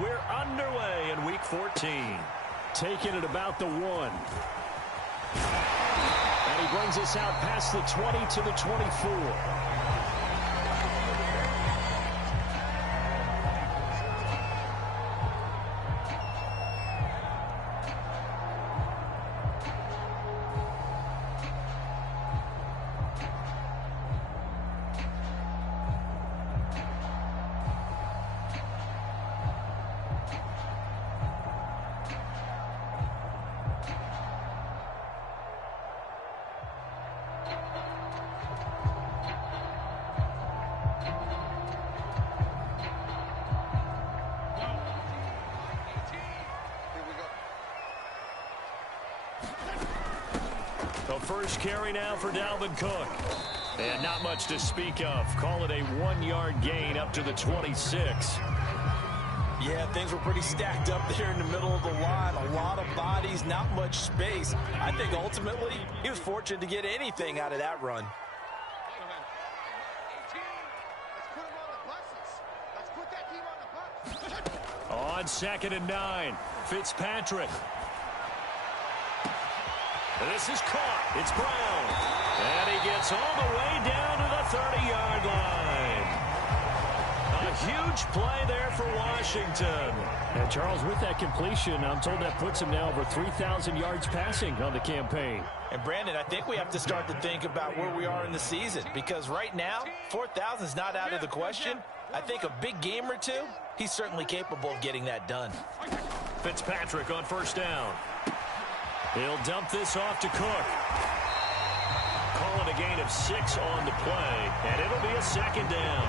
We're underway in Week 14. Taking it about the 1. And he brings us out past the 20 to the 24. The first carry now for Dalvin Cook. And not much to speak of. Call it a 1-yard gain up to the 26. Yeah, things were pretty stacked up there in the middle of the line. A lot of bodies, not much space. I think ultimately he was fortunate to get anything out of that run. On 2nd and 9, Fitzpatrick. This is caught. It's Brown. And he gets all the way down to the 30-yard line. A huge play there for Washington. And Charles, with that completion, I'm told that puts him now over 3,000 yards passing on the campaign. And Brandon, I think we have to start to think about where we are in the season, because right now, 4,000 is not out of the question. I think a big game or two, he's certainly capable of getting that done. Fitzpatrick on first down. He'll dump this off to Cook. Calling a gain of 6 on the play, and it'll be a 2nd down.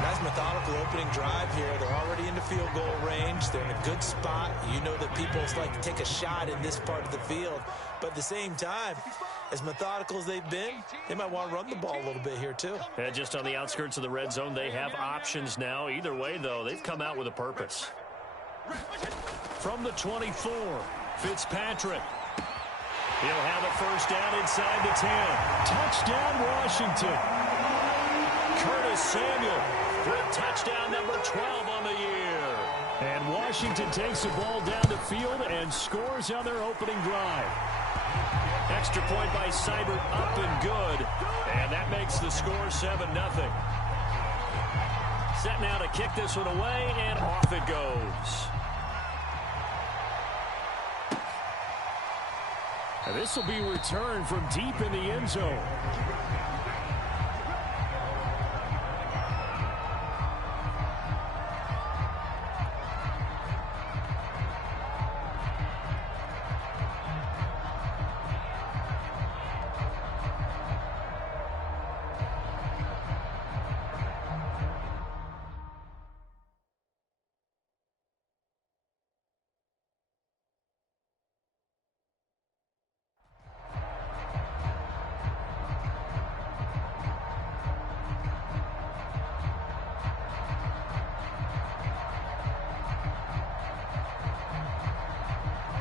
Nice methodical opening drive here. They're already in the field goal range. They're in a good spot. You know that people like to take a shot in this part of the field. But at the same time, as methodical as they've been, they might want to run the ball a little bit here too. And just on the outskirts of the red zone, they have options now. Either way, though, they've come out with a purpose. From the 24, Fitzpatrick. He'll have a first down inside the 10. Touchdown, Washington. Curtis Samuel with touchdown number 12 on the year. And Washington takes the ball down the field and scores on their opening drive. Extra point by Seibert, up and good. And that makes the score 7-0. Set now to kick this one away, and off it goes. And this will be returned from deep in the end zone.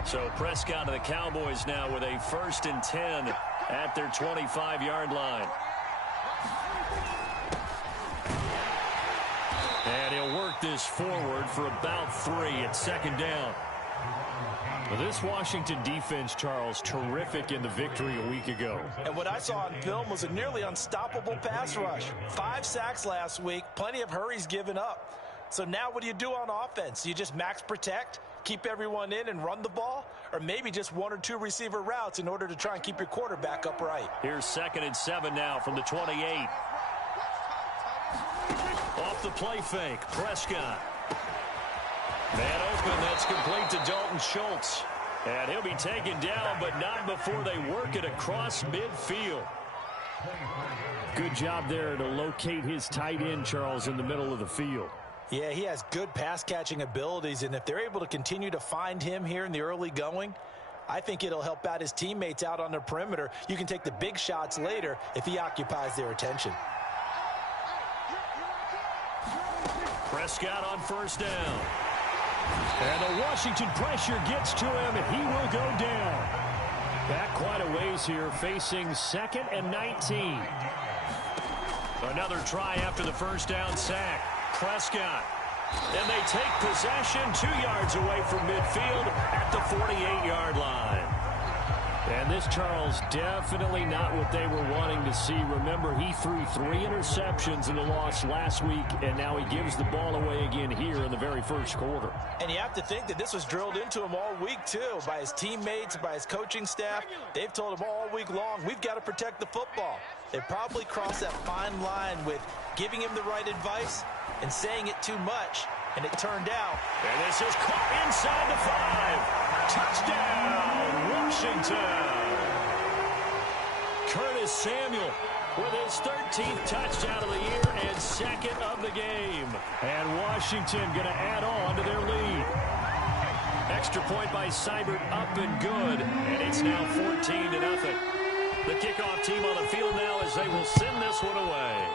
So Prescott of the Cowboys now with a 1st and 10 at their 25-yard line. And he'll work this forward for about 3 at 2nd down. Well, this Washington defense, Charles, terrific in the victory a week ago. And what I saw on film was a nearly unstoppable pass rush. 5 sacks last week, plenty of hurries given up. So now what do you do on offense? You just max protect, keep everyone in and run the ball, or maybe just 1 or 2 receiver routes in order to try and keep your quarterback upright. Here's 2nd and 7 now from the 28. Off the play fake, Prescott. Man open, that's complete to Dalton Schultz. And he'll be taken down, but not before they work it across midfield. Good job there to locate his tight end, Charles, in the middle of the field. Yeah, he has good pass-catching abilities, and if they're able to continue to find him here in the early going, I think it'll help out his teammates out on the perimeter. You can take the big shots later if he occupies their attention. Prescott on first down. And the Washington pressure gets to him, and he will go down. Back quite a ways here, facing 2nd and 19. Another try after the first down sack. Prescott And they take possession 2 yards away from midfield at the 48-yard line. And this, Charles, definitely not what they were wanting to see. Remember, he threw 3 interceptions in the loss last week, and now he gives the ball away again here in the very first quarter. And you have to think that this was drilled into him all week, too, by his teammates, by his coaching staff. They've told him all week long, we've got to protect the football. They probably crossed that fine line with giving him the right advice and saying it too much, and it turned out. And this is caught inside the 5. Touchdown, Washington. Curtis Samuel with his 13th touchdown of the year and 2nd of the game. And Washington going to add on to their lead. Extra point by Seibert, up and good, and it's now 14-0. The kickoff team on the field now as they will send this one away.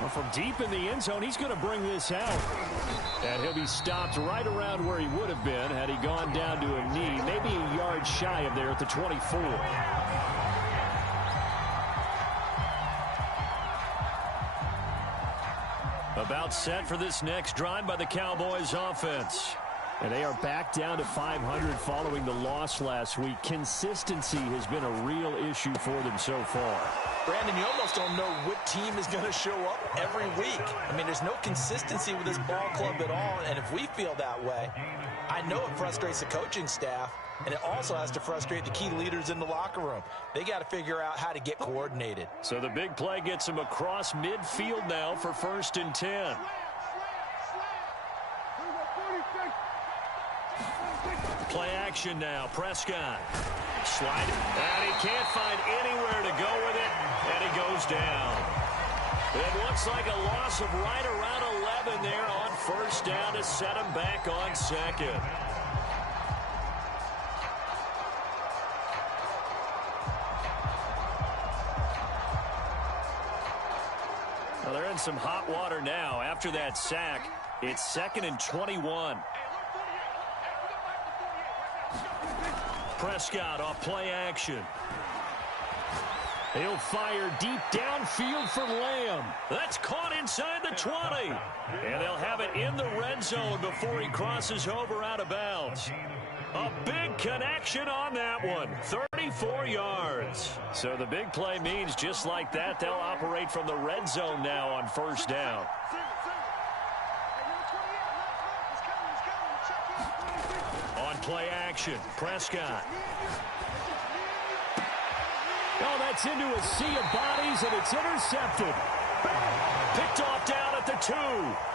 Well, from deep in the end zone, he's going to bring this out. And he'll be stopped right around where he would have been had he gone down to a knee, maybe a yard shy of there at the 24. About set for this next drive by the Cowboys offense. And they are back down to 500 following the loss last week. Consistency has been a real issue for them so far. Brandon, you almost don't know what team is going to show up every week. I mean, there's no consistency with this ball club at all, and if we feel that way, I know it frustrates the coaching staff, and it also has to frustrate the key leaders in the locker room. They got to figure out how to get coordinated. So the big play gets him across midfield now for 1st and 10. Play action now. Prescott sliding, and he can't find anywhere to go with it, and he goes down. It looks like a loss of right around 11 there on 1st down to set him back on 2nd. Well, they're in some hot water now. After that sack, it's 2nd and 21. Prescott off play action. He'll fire deep downfield for Lamb. That's caught inside the 20. And they'll have it in the red zone before he crosses over out of bounds. A big connection on that one. 34 yards. So the big play means just like that, they'll operate from the red zone now on 1st down. On play action, Prescott. Oh, that's into a sea of bodies, and it's intercepted. Picked off down at the 2.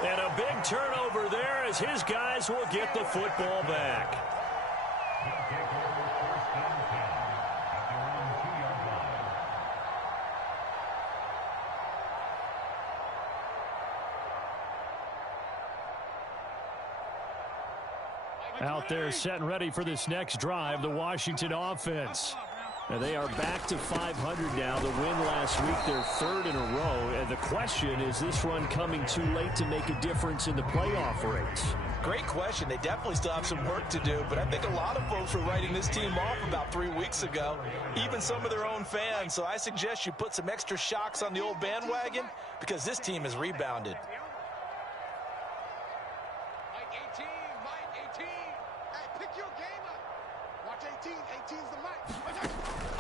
And a big turnover there as his guys will get the football back. Out there set and ready for this next drive, the Washington offense. And they are back to 500 now. The win last week, their 3rd in a row. And the question, is this run coming too late to make a difference in the playoff race? Great question. They definitely still have some work to do, but I think a lot of folks were writing this team off about 3 weeks ago, even some of their own fans. So I suggest you put some extra shocks on the old bandwagon because this team has rebounded.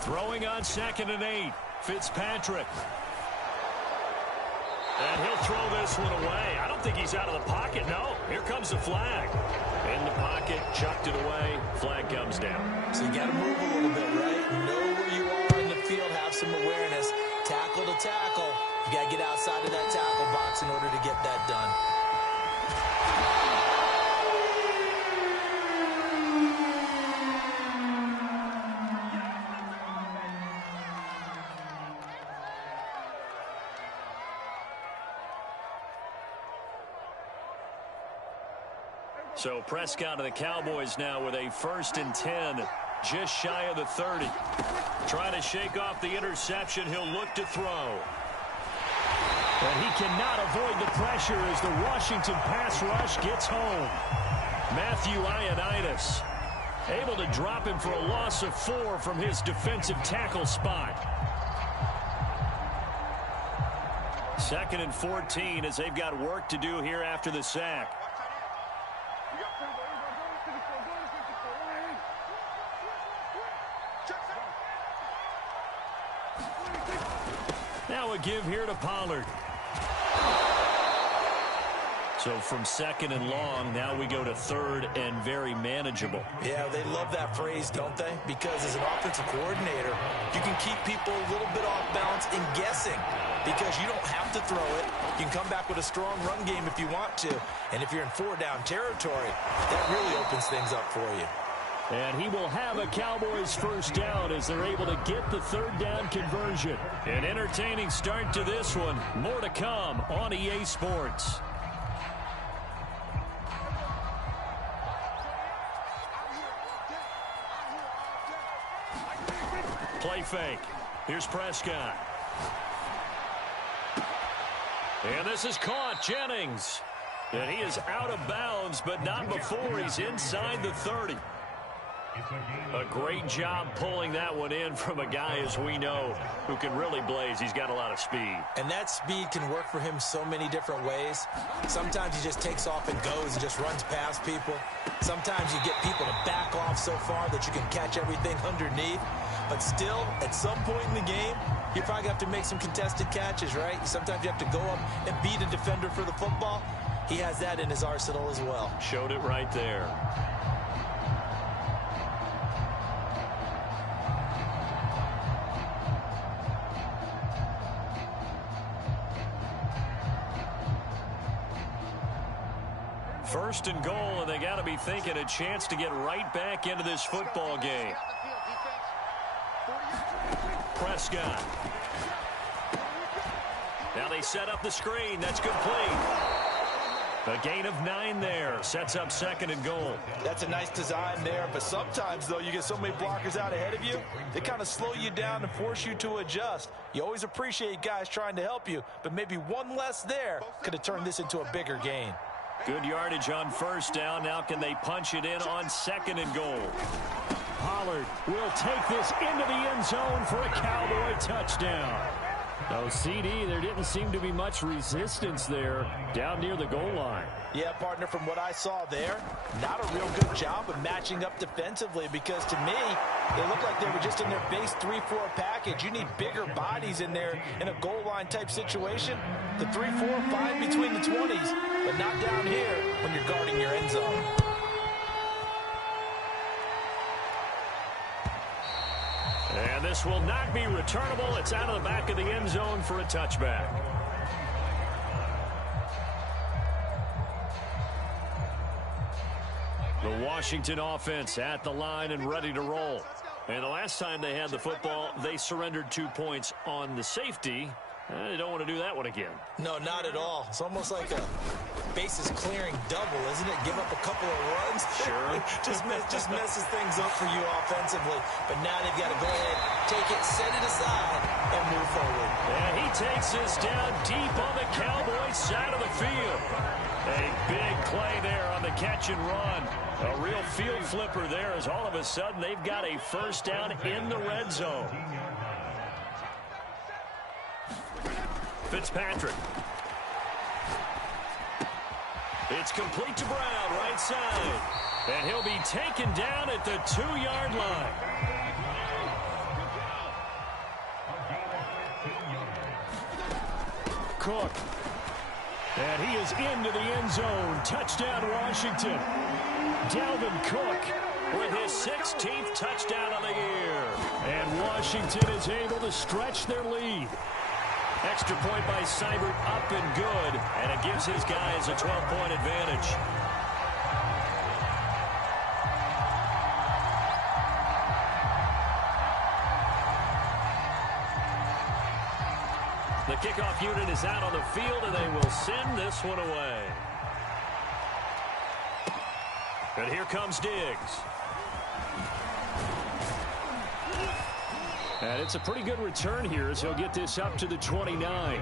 Throwing on 2nd and 8. Fitzpatrick. And he'll throw this one away. I don't think he's out of the pocket. No, here comes the flag. In the pocket, chucked it away. Flag comes down. So you got to move a little bit, right? Know where you are in the field. Have some awareness. Tackle to tackle. You got to get outside of that tackle box in order to get that done. So Prescott of the Cowboys now with a 1st and 10, just shy of the 30. Trying to shake off the interception. He'll look to throw. And he cannot avoid the pressure as the Washington pass rush gets home. Matthew Ioannidis able to drop him for a loss of 4 from his defensive tackle spot. 2nd and 14 as they've got work to do here after the sack. Now a give here to Pollard. So from 2nd and long, now we go to 3rd and very manageable. Yeah, they love that phrase, don't they? Because as an offensive coordinator, you can keep people a little bit off balance and guessing because you don't have to throw it. You can come back with a strong run game if you want to. And if you're in 4-down territory, that really opens things up for you. And he will have a Cowboys first down as they're able to get the 3rd down conversion. An entertaining start to this one. More to come on EA Sports. Play fake. Here's Prescott. And this is caught. Jennings. And he is out of bounds, but not before he's inside the 30. A great job pulling that one in from a guy, as we know, who can really blaze. He's got a lot of speed. And that speed can work for him so many different ways. Sometimes he just takes off and goes and just runs past people. Sometimes you get people to back off so far that you can catch everything underneath. But still, at some point in the game, you probably have to make some contested catches, right? Sometimes you have to go up and beat a defender for the football. He has that in his arsenal as well. Showed it right there. First and goal, and they got to be thinking a chance to get right back into this football game. Prescott. Now they set up the screen. That's complete. A gain of 9 there. Sets up 2nd and goal. That's a nice design there, but sometimes, though, you get so many blockers out ahead of you, they kind of slow you down and force you to adjust. You always appreciate guys trying to help you, but maybe one less there could have turned this into a bigger gain. Good yardage on first down. Now can they punch it in on 2nd and goal? Pollard will take this into the end zone for a Cowboy touchdown. No, CD, there didn't seem to be much resistance there down near the goal line. Yeah, partner, from what I saw there, not a real good job of matching up defensively because to me, they looked like they were just in their base 3-4 package. You need bigger bodies in there in a goal line type situation. The 3-4, fine between the 20s, but not down here when you're guarding your end zone. And this will not be returnable. It's out of the back of the end zone for a touchback. The Washington offense at the line and ready to roll. And the last time they had the football, they surrendered 2 points on the safety. They don't want to do that one again. No, not at all. It's almost like a bases clearing double, isn't it? Give up a couple of runs. Sure. just messes things up for you offensively. But now they've got to go ahead, take it, set it aside, and move forward. And he takes this down deep on the Cowboys side of the field. A big play there on the catch and run. A real field flipper there as all of a sudden they've got a first down in the red zone. Fitzpatrick. It's complete to Brown, right side. And he'll be taken down at the 2-yard line. Cook. And he is into the end zone. Touchdown, Washington. Dalvin Cook with his 16th touchdown of the year. And Washington is able to stretch their lead. Extra point by Seibert up and good, and it gives his guys a 12-point advantage. The kickoff unit is out on the field, and they will send this one away. And here comes Diggs. And it's a pretty good return here as he'll get this up to the 29.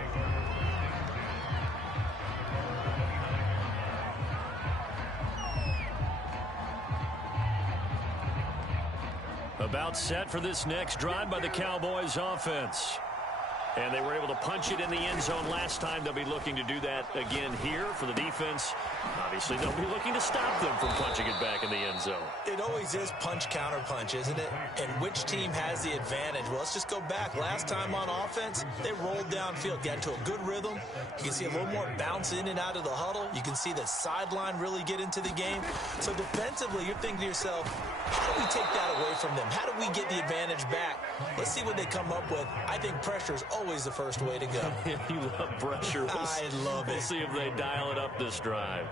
About set for this next drive by the Cowboys offense. And they were able to punch it in the end zone last time. They'll be looking to do that again here for the defense. Obviously, they'll be looking to stop them from punching it back in the end zone. It always is punch-counter-punch, isn't it? And which team has the advantage? Well, let's just go back. Last time on offense, they rolled downfield, got into a good rhythm. You can see a little more bounce in and out of the huddle. You can see the sideline really get into the game. So defensively, you're thinking to yourself, how do we take that away from them? How do we get the advantage back? Let's see what they come up with. I think pressure is always the first way to go. You love pressure. I love it. We'll see if they dial it up this drive.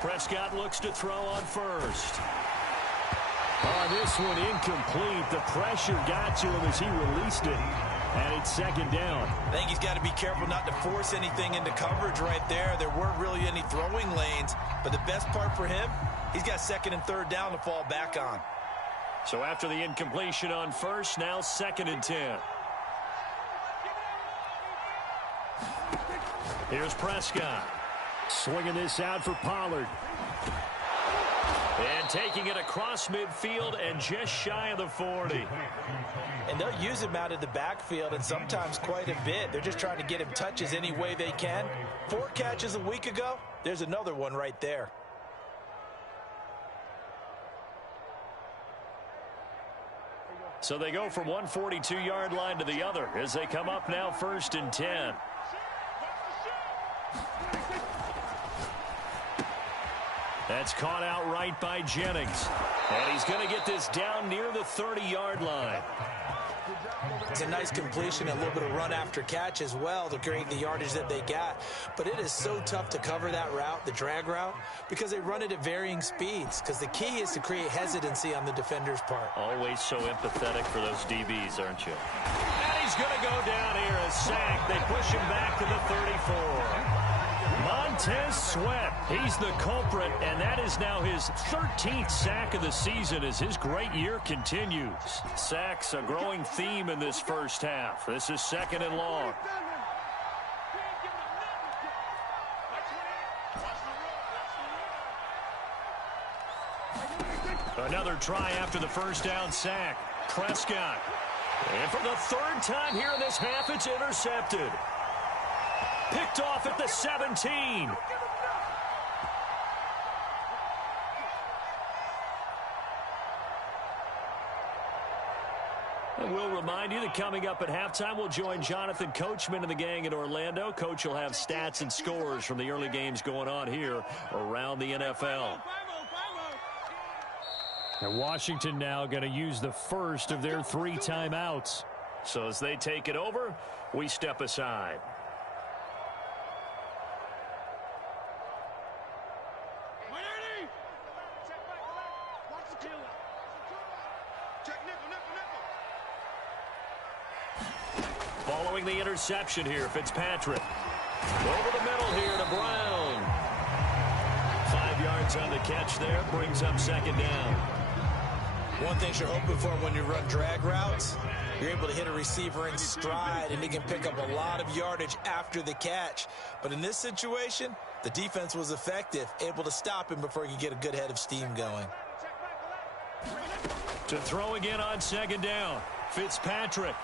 Prescott looks to throw on first. Oh, this one incomplete. The pressure got to him as he released it. And it's second down. I think he's got to be careful not to force anything into coverage right there. There weren't really any throwing lanes. But the best part for him, he's got second and third down to fall back on. So after the incompletion on first, now second and 10. Here's Prescott. Swinging this out for Pollard. And taking it across midfield and just shy of the 40. And they'll use him out of the backfield, and sometimes quite a bit. They're just trying to get him touches any way they can. 4 catches a week ago. There's another one right there. So they go from one 42-yard line to the other as they come up now first and 10. That's caught out right by Jennings. And he's going to get this down near the 30-yard line. It's a nice completion, a little bit of run after catch as well to create the yardage that they got. But it is so tough to cover that route, the drag route, because they run it at varying speeds. Because the key is to create hesitancy on the defender's part. Always so empathetic for those DBs, aren't you? And he's going to go down here, a sack. They push him back to the 34. Montez Sweat, he's the culprit, and that is now his 13th sack of the season as his great year continues. Sacks, a growing theme in this first half. This is second and long. Another try after the first down sack. Prescott. And for the third time here in this half, it's intercepted. Picked off at the 17. And we'll remind you that coming up at halftime, we'll join Jonathan Coachman and the gang in Orlando. Coach will have stats and scores from the early games going on here around the NFL. And Washington now going to use the first of their 3 timeouts. So as they take it over, we step aside. Following the interception here, Fitzpatrick. Over the middle here to Brown. 5 yards on the catch there, brings up second down. One thing you're hoping for when you run drag routes, you're able to hit a receiver in stride, and he can pick up a lot of yardage after the catch. But in this situation, the defense was effective, able to stop him before he could get a good head of steam going. To throw again on second down, Fitzpatrick.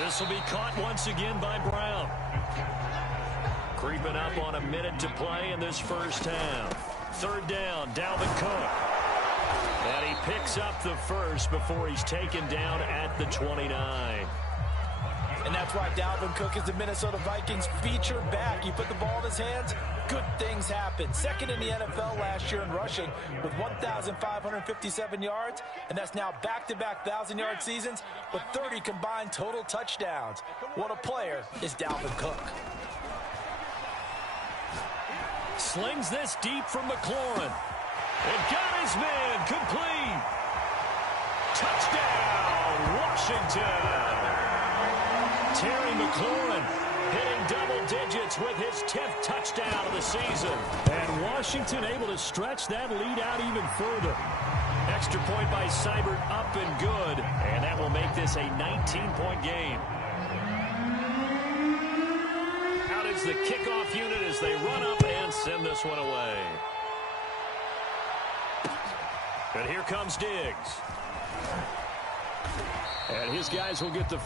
This will be caught once again by Brown. Creeping up on a minute to play in this first half. Third down, Dalvin Cook. And he picks up the first before he's taken down at the 29. And that's why Dalvin Cook is the Minnesota Vikings feature back. You put the ball in his hands, good things happen. Second in the NFL last year in rushing with 1,557 yards, and that's now back-to-back 1,000-yard seasons with 30 combined total touchdowns. What a player is Dalvin Cook. Slings this deep from McLaurin. And got his man complete. Touchdown, Washington. Terry McLaurin Hitting double digits with his 10th touchdown of the season. And Washington able to stretch that lead out even further. Extra point by Seibert, up and good. And that will make this a 19-point game. Out is the kickoff unit as they run up and send this one away. And here comes Diggs. And his guys will get the